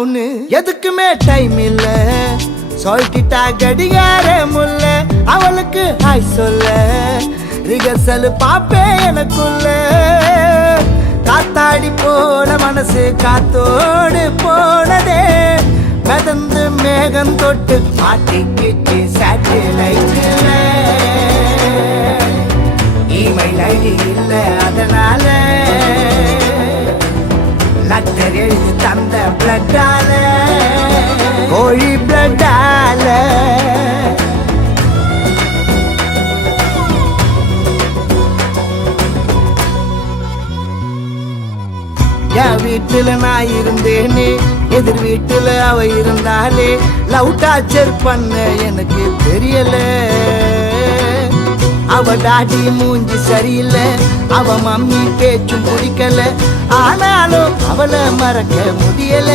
town எதுக்குமே time இல்ல சொல்லிட்டா கடிகார முல்ல அவளுக்கு ஹாய் சொல்ல ரிகர்சல் பாப்பே எனக்குள்ள காத்தாடி போன மனசு காத்தோடு போனதே மிதந்து மேகம் தொட்டு மாட்டிக்கிட்டு சேட்டலைட்ல இமெயில் ஐடி இல்ல அதனால லெட்டர் எழுதி தந்த பிளட்டால கோழி பிளட்டால என் வீட்டுல நான் இருந்தேனே எதிர் வீட்டுல அவ இருந்தாலே லவ் டார்ச்சர் பண்ண எனக்கு தெரியல அவ டாடி மூஞ்சி சரியில்லை அவ மம்மி பேச்சும் பிடிக்கல ஆனாலும் அவளை மறக்க முடியல